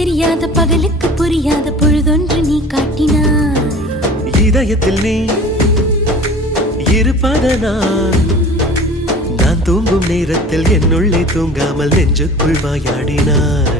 தெரியாத பகலுக்கு புரியாத பொழுதொன்று நீ காட்டினாய். இதயத்தில் நீ இருப்பதனால் நான் தூங்கும் நேரத்தில் என்னுள்ளே தூங்காமல் நெஞ்சுக்குள் மாயாடினாய்.